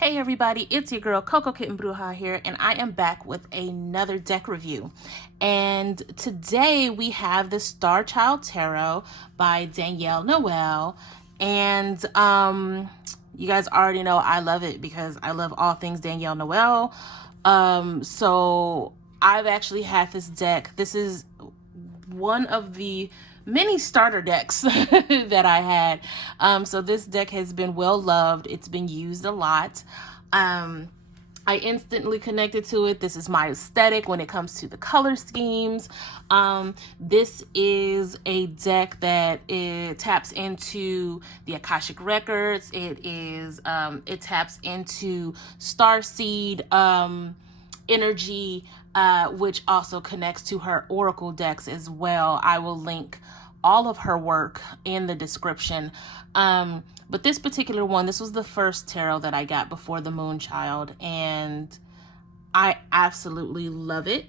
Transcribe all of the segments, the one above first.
Hey everybody, it's your girl Coco Kitten Bruja here, and I am back with another deck review. And today we have the Starchild Tarot by Danielle Noel. And you guys already know I love it because I love all things Danielle Noel. So I've actually had this deck. This is one of the many starter decks that I had. So this deck has been well loved. It's been used a lot. I instantly connected to it. This is my aesthetic when it comes to the color schemes. This is a deck that it taps into the Akashic records. It taps into Starseed energy, which also connects to her oracle decks as well. I will link all of her work in the description. But this particular one, this was the first tarot that I got before the Moonchild, and I absolutely love it.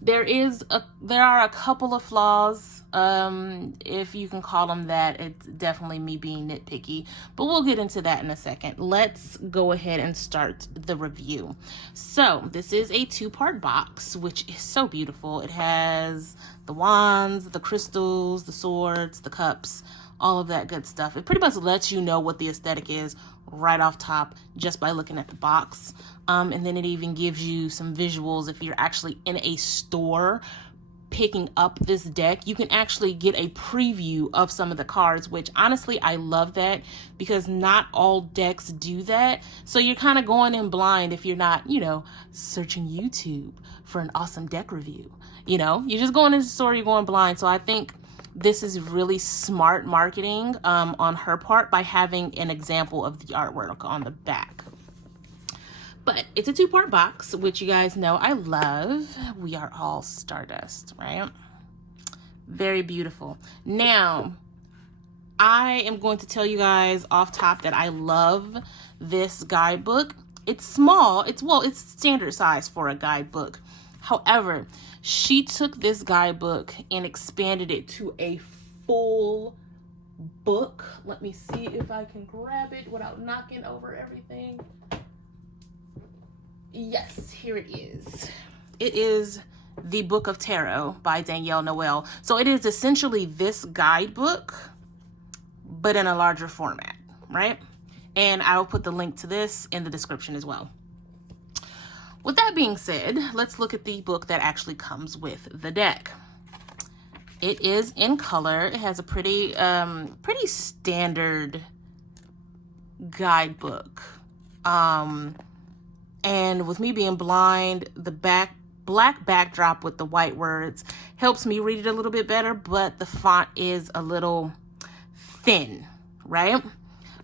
There are a couple of flaws, if you can call them that. It's definitely me being nitpicky, but we'll get into that in a second. Let's go ahead and start the review. So this is a two-part box, which is so beautiful. It has the wands, the crystals, the swords, the cups, all of that good stuff. It pretty much lets you know what the aesthetic is right off top just by looking at the box. And then it even gives you some visuals. If you're actually in a store picking up this deck, you can actually get a preview of some of the cards, which honestly I love that because not all decks do that. So you're kind of going in blind if you're not, searching YouTube for an awesome deck review. You're just going into the store, you're going blind. So I think this is really smart marketing on her part by having an example of the artwork on the back. But it's a two-part box, which you guys know I love. We are all stardust, right? Very beautiful. Now, I am going to tell you guys off top that I love this guidebook. It's small. It's standard size for a guidebook. However, she took this guidebook and expanded it to a full book. Let me see if I can grab it without knocking over everything. Yes, here it is. It is the Book of Tarot by Danielle Noel. So it is essentially this guidebook, but in a larger format, right? And I will put the link to this in the description as well. With that being said, let's look at the book that actually comes with the deck. It is in color. It has a pretty standard guidebook. And with me being blind, the black backdrop with the white words helps me read it a little bit better, but the font is a little thin, right?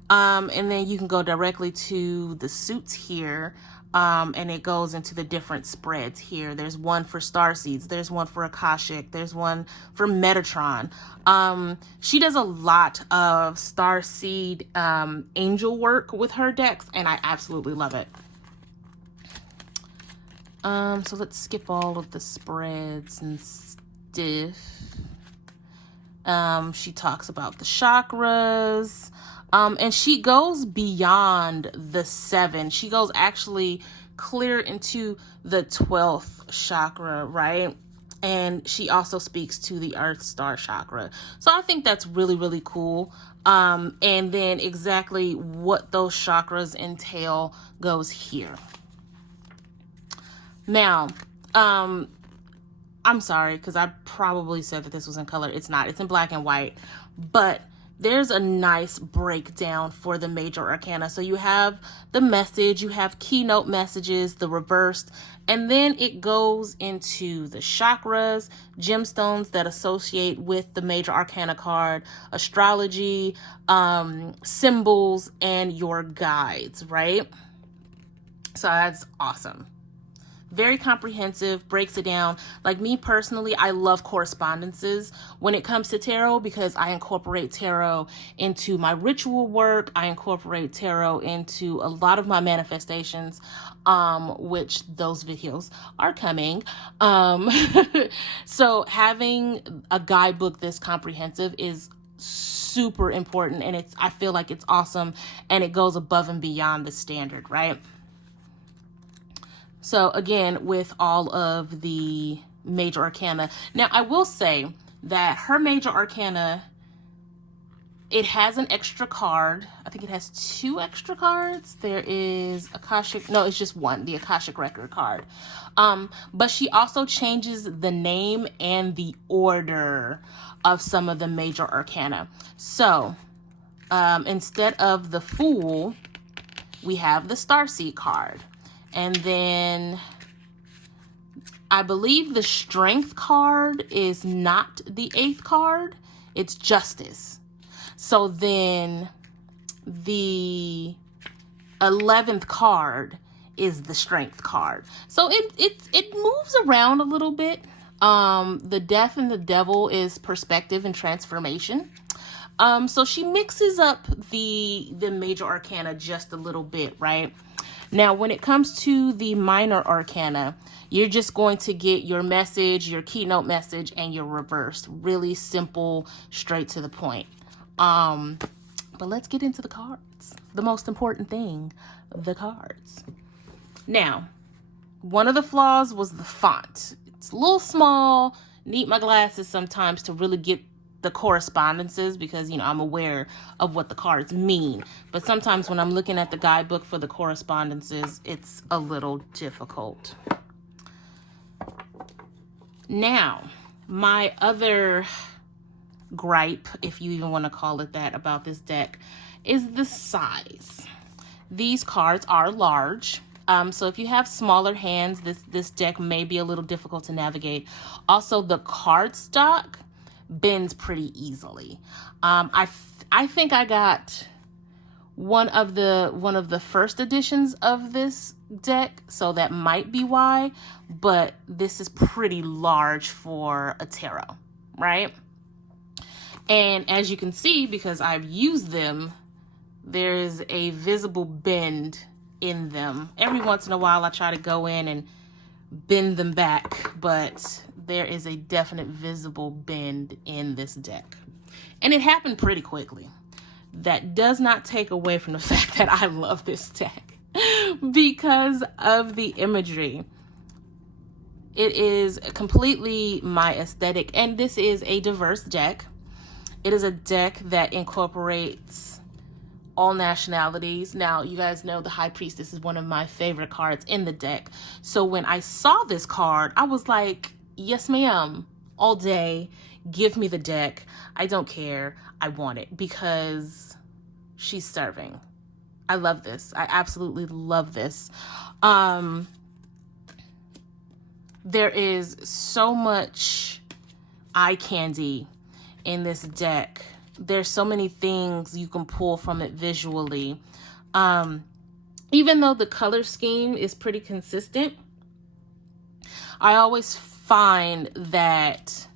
And then you can go directly to the suits here. And it goes into the different spreads here. There's one for Starseeds. There's one for Akashic. There's one for Metatron. She does a lot of Starseed angel work with her decks, and I absolutely love it. So let's skip all of the spreads and stuff. She talks about the chakras. And she goes beyond the 7. She goes actually clear into the 12th chakra, right? And she also speaks to the Earth Star chakra. So I think that's really, really cool. And then exactly what those chakras entail goes here. Now, I'm sorry, because I probably said that this was in color. It's not. It's in black and white. But there's a nice breakdown for the major arcana. So you have the message, you have keynote messages, the reversed, and then it goes into the chakras, gemstones that associate with the major arcana card, astrology, symbols, and your guides, right? So that's awesome. Very comprehensive, breaks it down. Like me personally, I love correspondences when it comes to tarot because I incorporate tarot into my ritual work. I incorporate tarot into a lot of my manifestations, which those videos are coming. So having a guidebook this comprehensive is super important, and I feel like it's awesome, and it goes above and beyond the standard, right? So again, with all of the major arcana. Now, I will say that her major arcana, it has an extra card. I think it has 2 extra cards. There is Akashic. No, it's just one, the Akashic Record card. But she also changes the name and the order of some of the major arcana. So instead of the Fool, we have the Starseed card. And then I believe the Strength card is not the 8th card. It's Justice. So then the 11th card is the Strength card. So it moves around a little bit. The Death and the Devil is perspective and transformation. So she mixes up the major arcana just a little bit, right? Now, when it comes to the minor arcana, you're just going to get your message, your keynote message, and your reverse. Really simple, straight to the point. But let's get into the cards. The most important thing, the cards. Now, one of the flaws was the font. It's a little small. Need my glasses sometimes to really get the correspondences, because, you know, I'm aware of what the cards mean. But sometimes when I'm looking at the guidebook for the correspondences, it's a little difficult. Now, my other gripe, if you even want to call it that, about this deck is the size. These cards are large. So if you have smaller hands, this deck may be a little difficult to navigate. Also, the card stock bends pretty easily. I think I got one of the first editions of this deck, so that might be why, but this is pretty large for a tarot, right? And as you can see, because I've used them, there's a visible bend in them. Every once in a while I try to go in and bend them back, but there is a definite visible bend in this deck. And it happened pretty quickly. That does not take away from the fact that I love this deck because of the imagery. It is completely my aesthetic, and this is a diverse deck. It is a deck that incorporates all nationalities. Now, you guys know the High Priestess is one of my favorite cards in the deck. So when I saw this card, I was like, yes, ma'am, all day. Give me the deck. I don't care. I want it because she's serving. I love this. I absolutely love this. There is so much eye candy in this deck. There's so many things you can pull from it visually. Even though the color scheme is pretty consistent, I always find that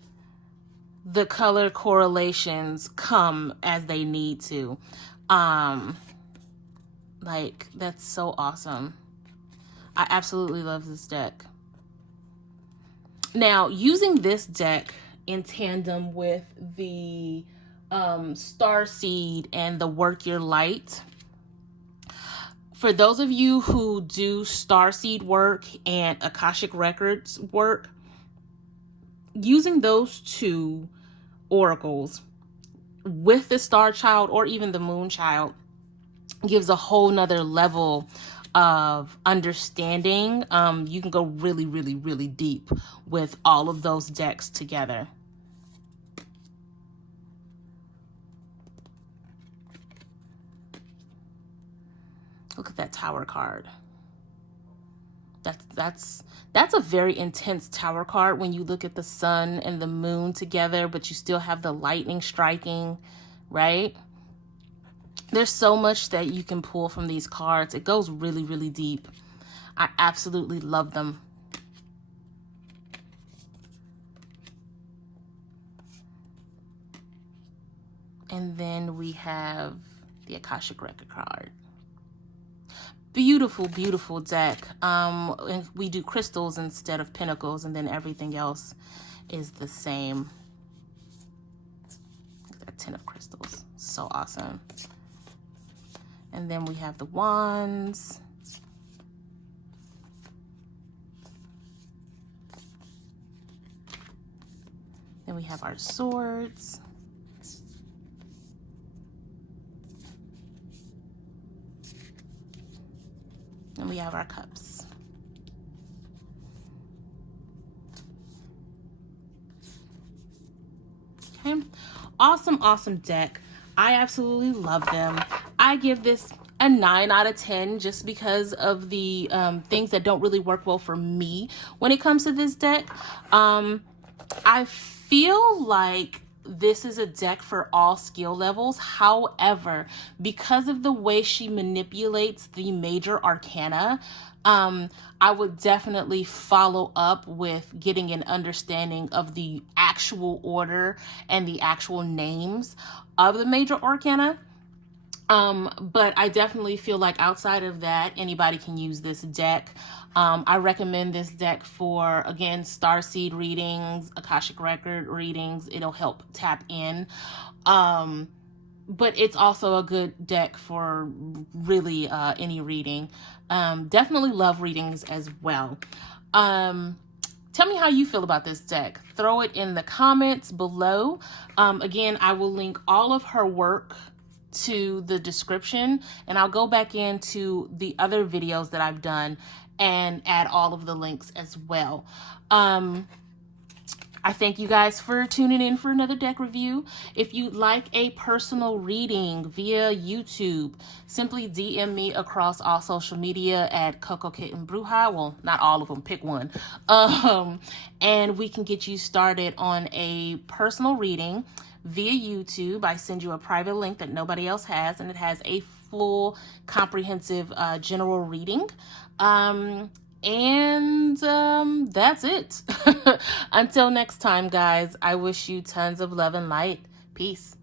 the color correlations come as they need to. Like, that's so awesome. I absolutely love this deck. Now, using this deck in tandem with the Starseed and the Work Your Light, for those of you who do Starseed work and Akashic Records work, using those 2 oracles with the Starchild or even the Moonchild gives a whole nother level of understanding. You can go really, really, really deep with all of those decks together. Look at that Tower card. That's a very intense Tower card when you look at the sun and the moon together, but you still have the lightning striking, right? There's so much that you can pull from these cards. It goes really, really deep. I absolutely love them. And then we have the Akashic Record card. Beautiful, beautiful deck. And we do crystals instead of pinnacles, and then everything else is the same. That Ten of Crystals. So awesome. And then we have the Wands. Then we have our Swords. And we have our Cups. Okay. Awesome, awesome deck. I absolutely love them. I give this a 9 out of 10 just because of the things that don't really work well for me when it comes to this deck. I feel like this is a deck for all skill levels. However, because of the way she manipulates the major arcana, I would definitely follow up with getting an understanding of the actual order and the actual names of the major arcana. But I definitely feel like outside of that, anybody can use this deck. I recommend this deck for, again, starseed readings, Akashic record readings. It'll help tap in. But it's also a good deck for really any reading. Definitely love readings as well. Tell me how you feel about this deck. Throw it in the comments below. Again, I will link all of her work to the description, and I'll go back into the other videos that I've done and add all of the links as well. I thank you guys for tuning in for another deck review. If you'd like a personal reading via YouTube, simply DM me across all social media at Coco Kitten Bruja. Well, not all of them, pick one. And we can get you started on a personal reading via YouTube. I send you a private link that nobody else has, and it has a full comprehensive general reading. That's it. Until next time, guys, I wish you tons of love and light. Peace.